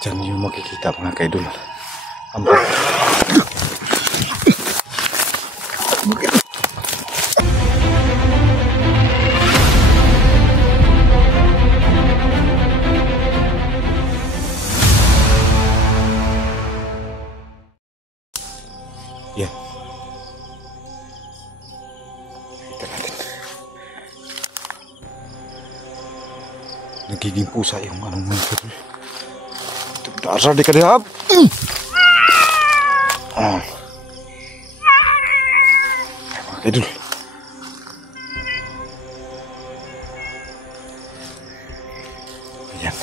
Diyan yung makikita mga kaidol. Ampak. Yan. Kita natin. Nagiging pusa yung anong mga kaidol. Dasar di kadehap. Mga kaidol. Ayan.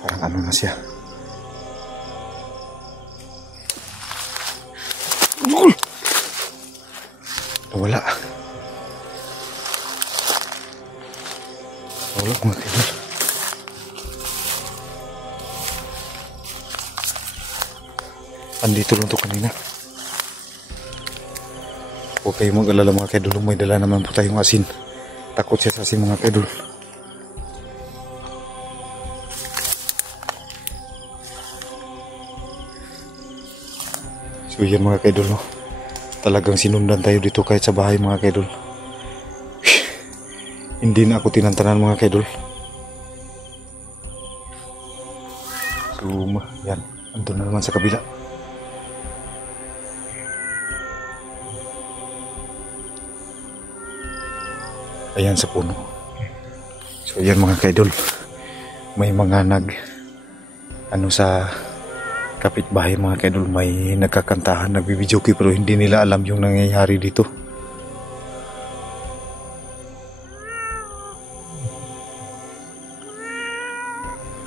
Parang ano na siya. Nawala. Nawala mga kaidol. Andito lang ito kanina. Huwag kayong mag-alala mga kaidol. May dala naman po tayong asin. Takot siya sa asin mga kaidol. So yan mga kaidol, no? Talagang sinundan tayo dito kahit sa bahay mga kaidol. Hindi na ako tinantanan mga kaidol. So yan. Andun na naman sa kabila. Ayan sa puno. So yan mga kaidol. May mga ano sa kapitbahay mga kaidol, may nagkakantahan, nagbibidyoke pero hindi nila alam yung nangyayari dito.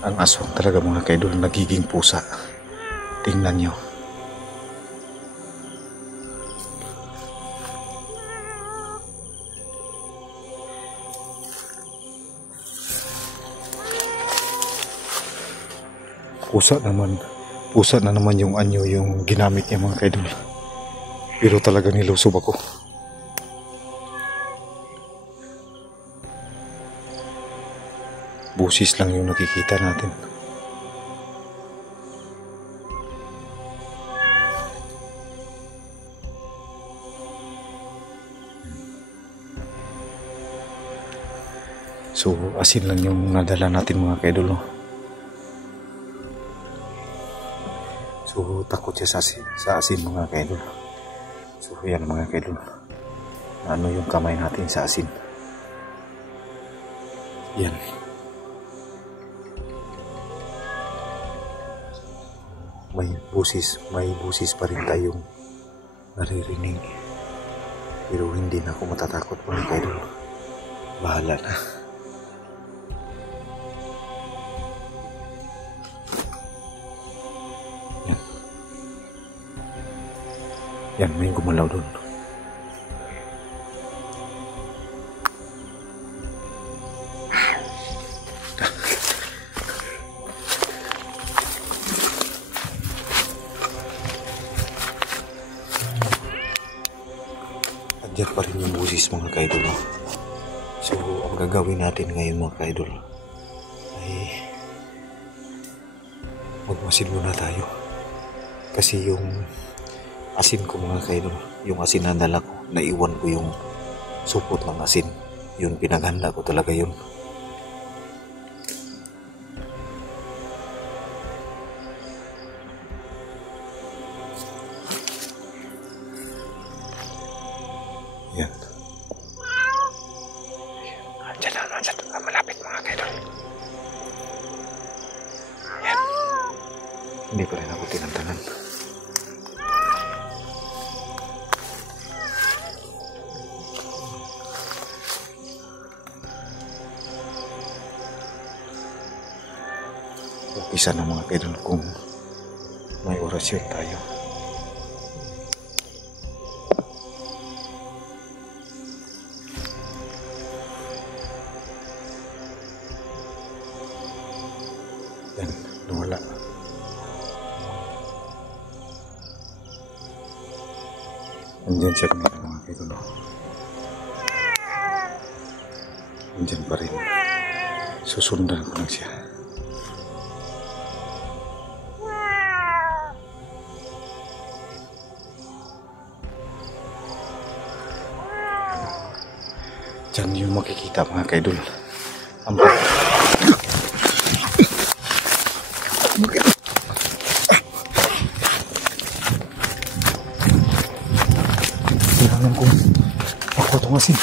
Ang aswang talaga mga kaidol, nagiging pusa. Tingnan nyo. Pusa na naman yung anyo yung ginamit niya mga kaidol. Pero talaga nilusob ako. Busis lang yung nakikita natin. So asin lang yung nadala natin mga kaidol. So takot siya sa asin mga kaidol. So yan mga kaidol. Ano yung kamay natin sa asin. Yan. May busis pa rin tayong naririnig. Pero hindi na ako matatakot mga kaidol. Bahala na. Yan, may gumalaw doon. Andiyan pa rin yung busis mga kaidol. So, ang gagawin natin ngayon mga kaidol ay magmasid muna tayo. Kasi yung asin ko mga kaidol, yung asin na dala ko, naiwan ko yung supot ng asin. Yun, pinaghanda ko talaga yun. Yan. Diyan na, malapit mga kaidol. Yan. Hindi pa rin ako tinantanan. Isa na mga kaidol kung may orasyon tayo. Yan, nawala. Andyan siya kanina mga kaidol. Andyan pa rin. Susundan ko lang siya. makikita mga kaidol. Ampat. Kailangan kong makuha itong asin.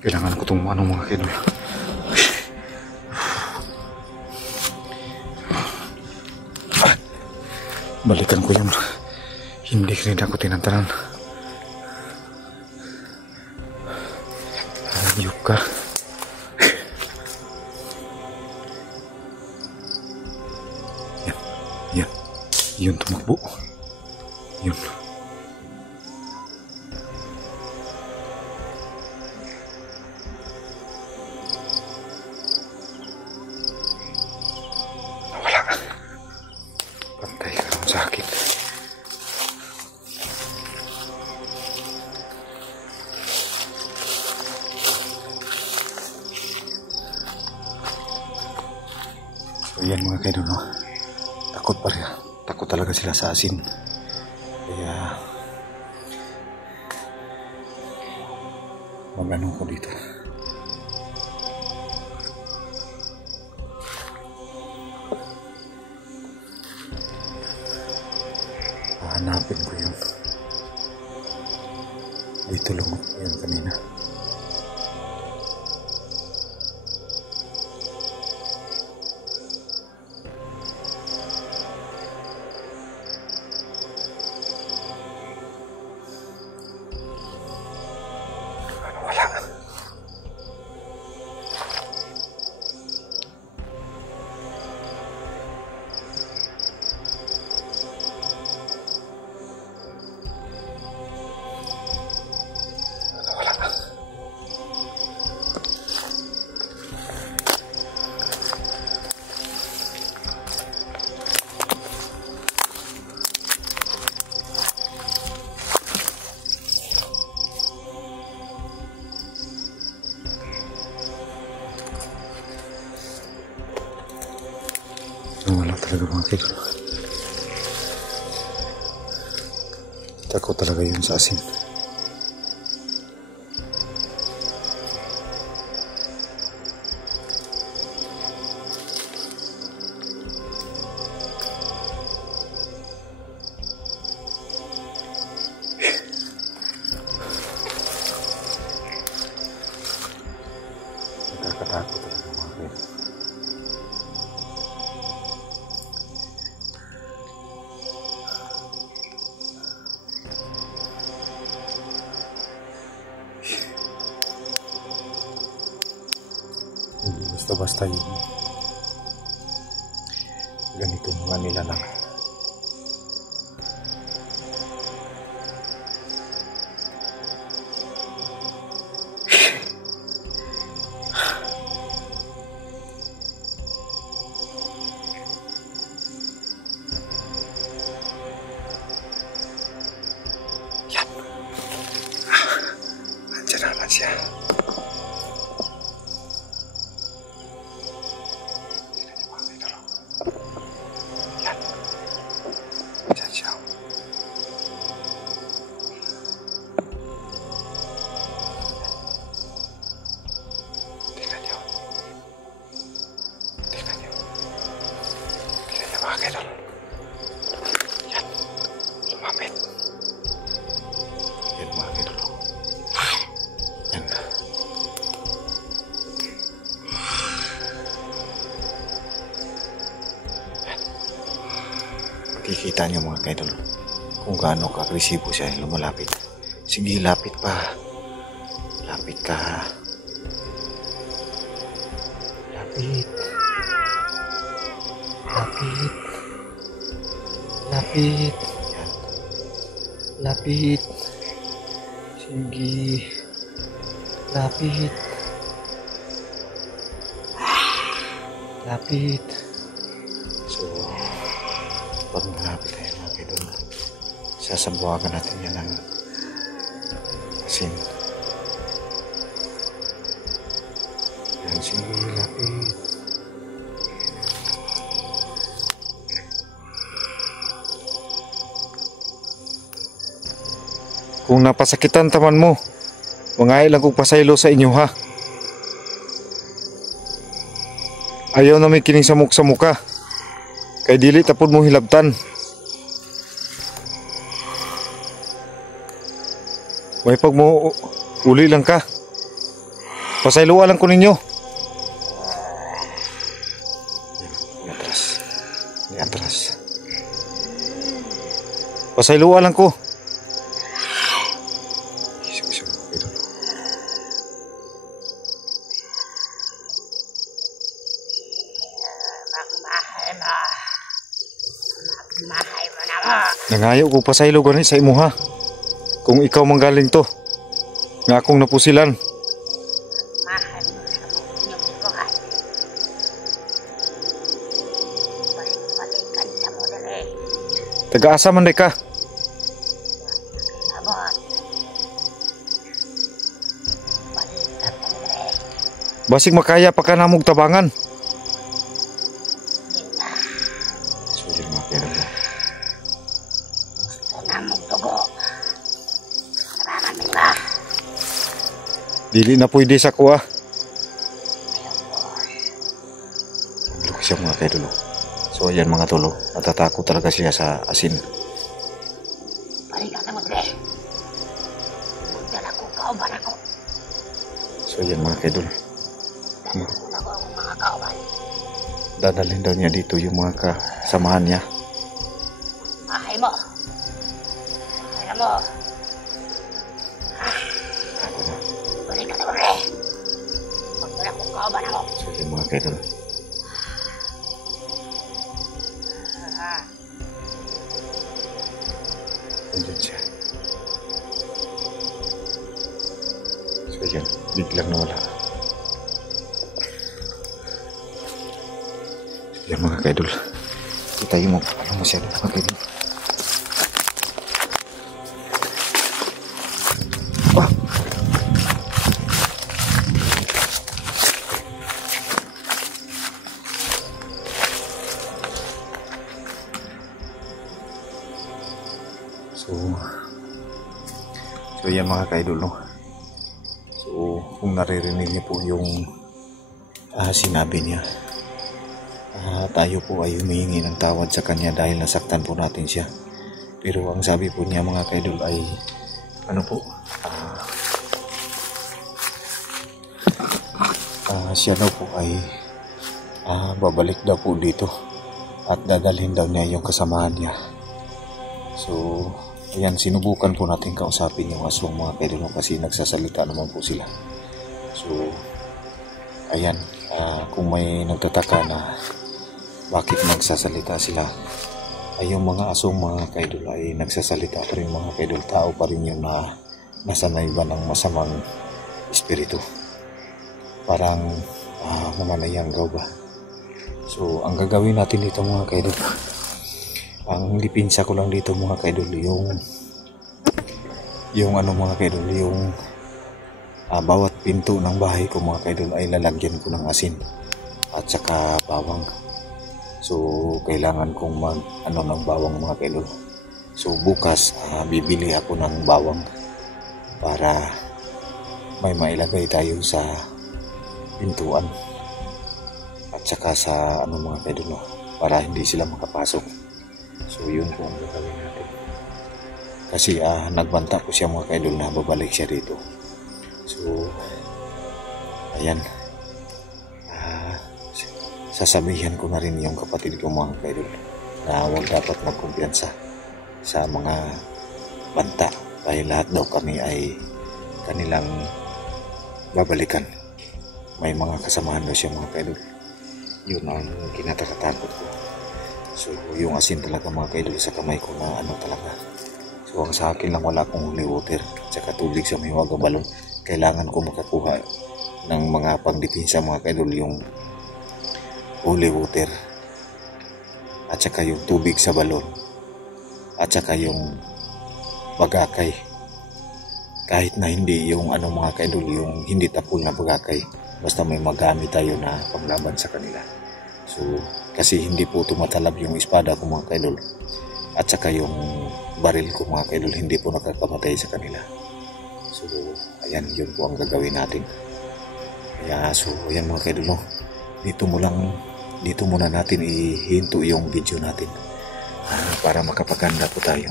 Kailangan ko itong mga kaidol. Balikan ko yun. Hindi ako tinantanan. Ayup ka. Yan. Yun tumakbo. Yun. Sakit. So yan mga kaidol, no? Takot talaga sila sa asin. Kaya magano ko dito. Hanapin ko yun. Dito lumot ko yun kanina. Wala. Wala talaga mga kaidol. Takot talaga yun sa asin. Nakakatakot talaga mga kaidol. Hindi basta-basta yun. Ganito mga nila lang. Yan. Andiyan naman siya. Mga kaidol. Yan. Lumapit. Yan mga kaidol. Yan. Yan. Makikita niyo mga kaidol kung gaano ka-agresibo siya lumalapit. Sige, lapit pa. Lapit ka. Lapit. Lapit. Lapit. Yan. Lapit. Sige. Lapit. Lapit. So, pag malapit tayo mga kaidol, sasabuhagan natin yan ng asin. Yan, sige, lapit. Kung napasakitan taman mo, mangay lang kong pasaylo sa inyo ha. Ayaw na may kining samok sa muka. Kay dili tapod mo hilabtan. May pag mo uli lang ka. Pasayloa lang ko ninyo. Ni atras. Pasayloa lang ko. Nangayo ko pasaylo gani sa imo ha. Kung ikaw manggaling to, nga akong napusilan. Taga-asa man day ka? Basig makaya pa ka namog tabangan. Dili na pwede sa kuha. Pero siya mga kaidol. So ayan mga tolo, natatakot talaga siya sa asin. So ayan mga kaidol. Dadalhin daw niya dito yung mga kasamahan niya. Bahay mo. Bahay mo. Balik ka na ba, pre? Magdala kong kauban ako. So ayan mga kaidol. Andyan siya. So ayan, biglang nawala. Yan mga kaidol, kita mo ano masyado mga kaidol. Ah! So yan mga kaidol, no? So kung naririnig niyo po yung sinabi niya, tayo po ay humihingi ng tawad sa kanya dahil nasaktan po natin siya. Pero ang sabi po niya mga kaidol ay ano po, siya daw po ay babalik daw po dito at dadalhin daw niya yung kasamahan niya. So ayan, sinubukan po natin kausapin yung aswang mga kaidol kasi nagsasalita naman po sila. So ayan, kung may nagtataka na bakit nagsasalita sila, ay yung mga asong mga kaidol ay nagsasalita pa rin mga kaidol. Tao pa rin yun na nasanay ba ng masamang espiritu, parang mamanayanggaw ba. So ang gagawin natin dito mga kaidol, ang dipinsa ko lang dito mga kaidol, yung ano mga kaidol, yung bawat pinto ng bahay ko mga kaidol ay lalagyan ko ng asin at saka bawang. So kailangan kong mag ng bawang mga kaidol. So bukas bibili ako ng bawang para may mailagay tayo sa pintuan at saka sa mga kaidol, para hindi sila makapasok. So yun po ang gagawin natin. Kasi nagbanta po siya mga kaidol na babalik siya dito. So ayan, sasabihan ko na rin yung kapatid ko mga kaidol na huwag dapat magkumpiyansa sa mga banta dahil lahat daw kami ay kanilang babalikan. May mga kasamahan daw siya mga kaidol. Yun ang kinatakatakot ko. So yung asin talaga mga kaidol sa kamay ko na talaga. So ang sa akin lang, wala akong holy water tsaka tubig sa may wagang balon. Kailangan ko makakuha ng mga pangdipinsa mga kaidol, yung holy water at saka yung tubig sa balon at saka yung bagakay. Kahit na hindi yung mga kaidol, yung hindi tapol na bagakay, basta may magamit tayo na panglaban sa kanila. So kasi hindi po tumatalab yung espada ko mga kaidol. At saka yung baril ko mga kaidol, hindi po nakakamatay sa kanila. So, ayan, yun po ang gagawin natin. Kaya, so, ayan mga kaidol, no? Dito muna natin ihinto yung video natin para makapaganda po tayo.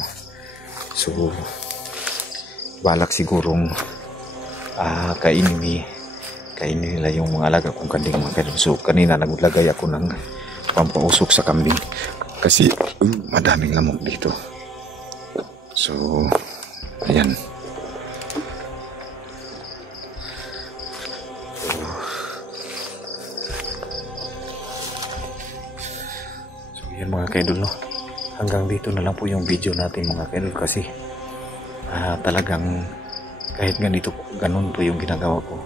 So, balak sigurong kainin nila yung mga alaga kong kambing mga kaidol. So, kanina naglagay ako ng pampausok sa kambing kasi madaming lamok dito. So, ayan. So, ayan mga kaidol, no? Hanggang dito na lang po yung video natin mga kaidol kasi talagang kahit ganun po yung ginagawa ko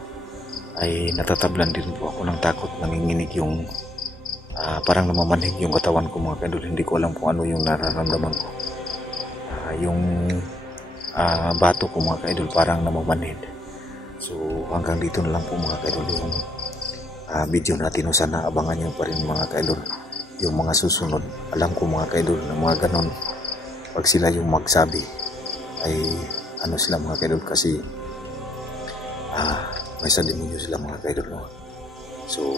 ay natatablan din po ako ng takot, nanginginig yung parang namamanhid yung katawan ko mga kaidol. Hindi ko alam kung ano yung nararamdaman ko. Yung bato ko mga kaidol parang namamanhid. So hanggang dito na lang po mga kaidol yung video natin. Sana abangan nyo pa rin mga kaidol yung mga susunod. Alam ko mga kaidol na mga ganon, pag sila yung magsabi ay ano sila mga kaidol kasi may sa demonyo sila mga kaidol, no? So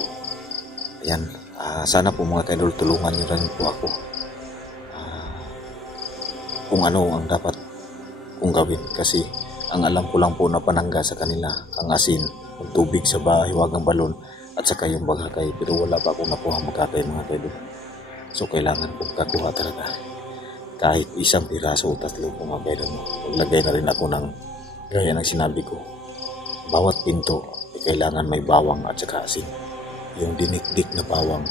ayan, sana po mga kaidol tulungan nyo rin po ako kung ano ang dapat kong gawin kasi ang alam ko lang po na panangga sa kanila ang asin, ang tubig sa hiwagang balon at saka yung bagakay, pero wala pa akong nakuha magkakay mga kaidol. So kailangan kong kakuha talaga kahit isang piraso o tatlo mga kaidol. Maglagay na rin ako ng gaya ng sinabi ko, bawat pinto ay kailangan may bawang at saka asin. Yung dinikdik na bawang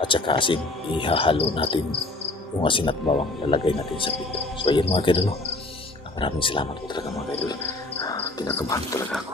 at saka asin, ihahalo natin yung asin at bawang, lalagay natin sa pinto. So ayan mga kaidol, maraming salamat po talaga mga kaidol. Kinakabahan talaga ako.